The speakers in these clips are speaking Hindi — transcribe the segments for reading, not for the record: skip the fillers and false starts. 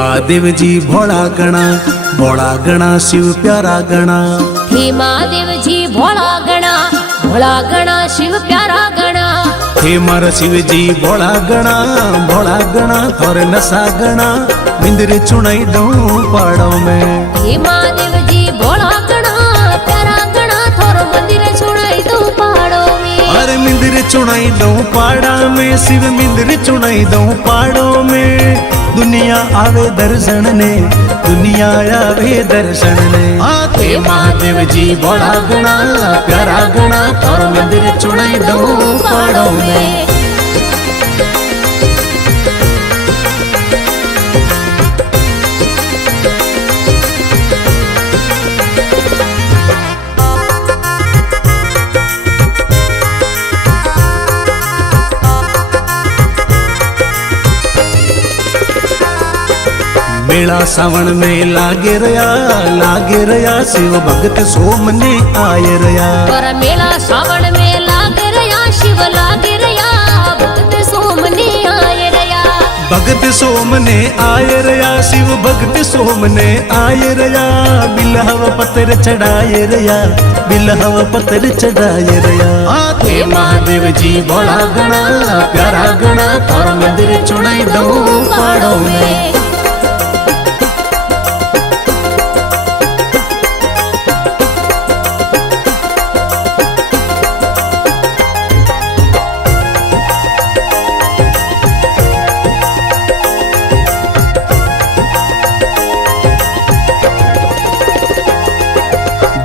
महादेव जी भोला गणा शिव प्यारा गणा। हे महादेव जी भोला गणा शिव प्यारा गणा। हे मारा शिव जी भोला गणा थोरे नशा गणा मिंदर चुनाई दऊं पाड़ों में। हे महादेव जी भोला गणा प्यारा गणा थोरो मंदिर चुनाई दऊं पाड़ों में। अरे मिंदर चुनाई दऊं पाड़ा में शिव मिंदर चुनाई दऊं पाड़ों में। दुनिया आवे दर्शन ने हे महादेव जी भोला गणा प्यारा गणा थोरो मंदिर चुनाई दऊं पाड़ों में। मेला सावन में लागे रया शिव भगत सोमने आए रया। पर मेला सावन में लागे रया शिव लागे रया भगत सोमने आए रया। भगत सोमने आए रया शिव भगत सोमने आए रया। बिलहव पत्थर चढ़ाए रया हे महादेव जी भोला गणा प्यारा गणा थोरो मंदिर चुनाई दऊं पाड़ों में।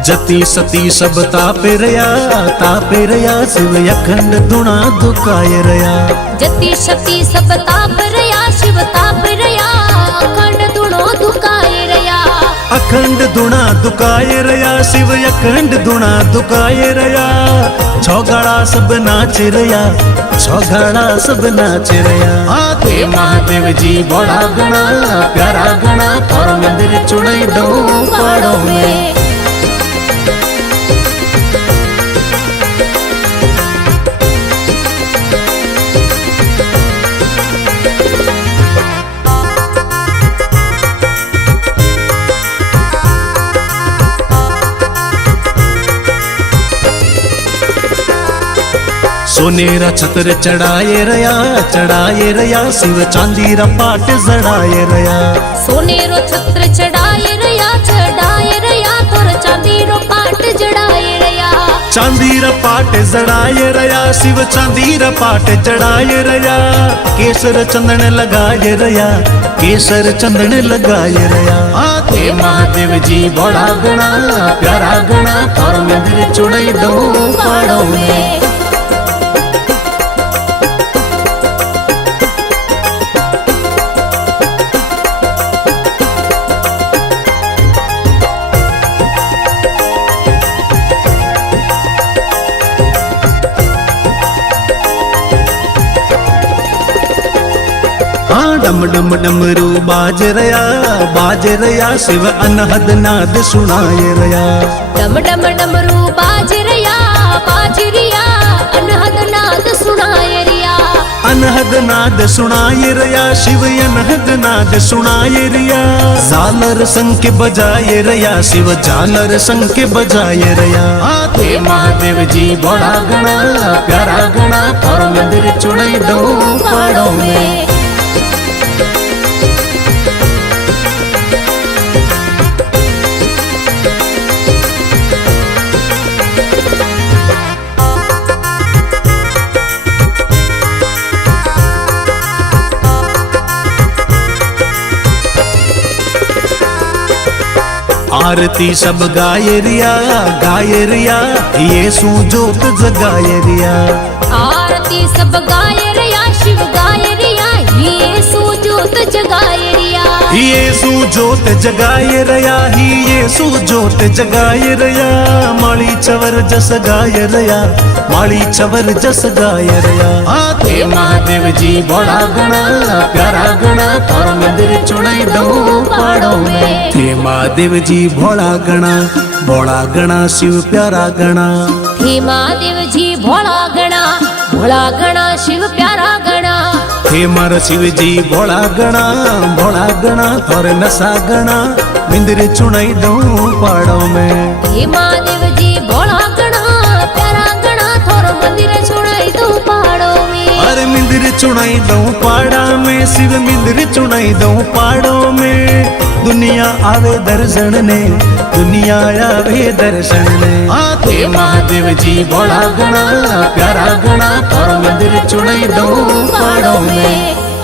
जती सती सब तापे रया शिव अखंड धुना दुकाए रया। जती शक्ति सब ताप रया शिव ताप रया अखंड धुनो दुकाए रया। अखंड धुना दुकाए रया शिव अखंड धुना दुकाए रया। छौगाड़ा सब नाच रया हे महादेव जी भोला गणा प्यारा गणा थोरो मंदिर चुनाई दऊं पाड़ों में। सोनेरा छतर चढ़ाए रया शिव चांदी रा पाट जड़ाए रया। सोनेरो छत्र चढ़ाए रया तोर चांदी रो पाट जड़ाए रया। चांदी रा पाट जड़ाए रया शिव चांदी रा पाट जड़ाए रया। केसर चंदन लगाए रया हे महादेव जी भोला गणा प्यारा गणा थोरो मंदिर चुनाई दऊं पाड़ों में। डम डम डमरू बाज रया शिव अनहद नाद सुनाए रया। डम डम डमरू बाज रिया अनहद नाद सुनाए रिया। अनहद नाद सुनाए रया शिव अनहद नाद सुनाए रिया। झालर संग बजाए रया शिव झालर संग बजाए रया हे महादेव जी भोला गणा प्यारा गणा थोरो मंदिर चुनाई दऊं पाड़ों में। आरती सब गाये रिया यीशु जोत जगाए रिया। आरती सब गाये रिया शिव गाये रिया यीशु जोत जगाए रिया। यीशु जोत जगाए रया माली चवर जस गाय रया हे महादेव जी भोला गणा प्यारा गणा थोरो मंदिर चुनाई दऊं पाड़ों में। हे महादेव जी भोला गणा शिव प्यारा गणा। हे महादेव जी भोला गणा शिव प्यारा गणा। हे मारा शिवजी भोला गणा थोरे नशा गणा मिंदरी चुनाई दूं पाड़ो में। हे महादेव जी भोला गणा प्यारा गणा थोरो मंदिर छुड़ाई दो पहाड़ों में। अरे मिंदरी चुनाई दूं पाड़ा में, शिव मिंदरी चुनाई दूं पाड़ो में। दुनिया आवे दर्शन ने, दुनिया आवे दर्शन ने। हे महादेव जी भोला गणा प्यारा गणा थोरो मंदिर चुनाई दूं पाड़ो में।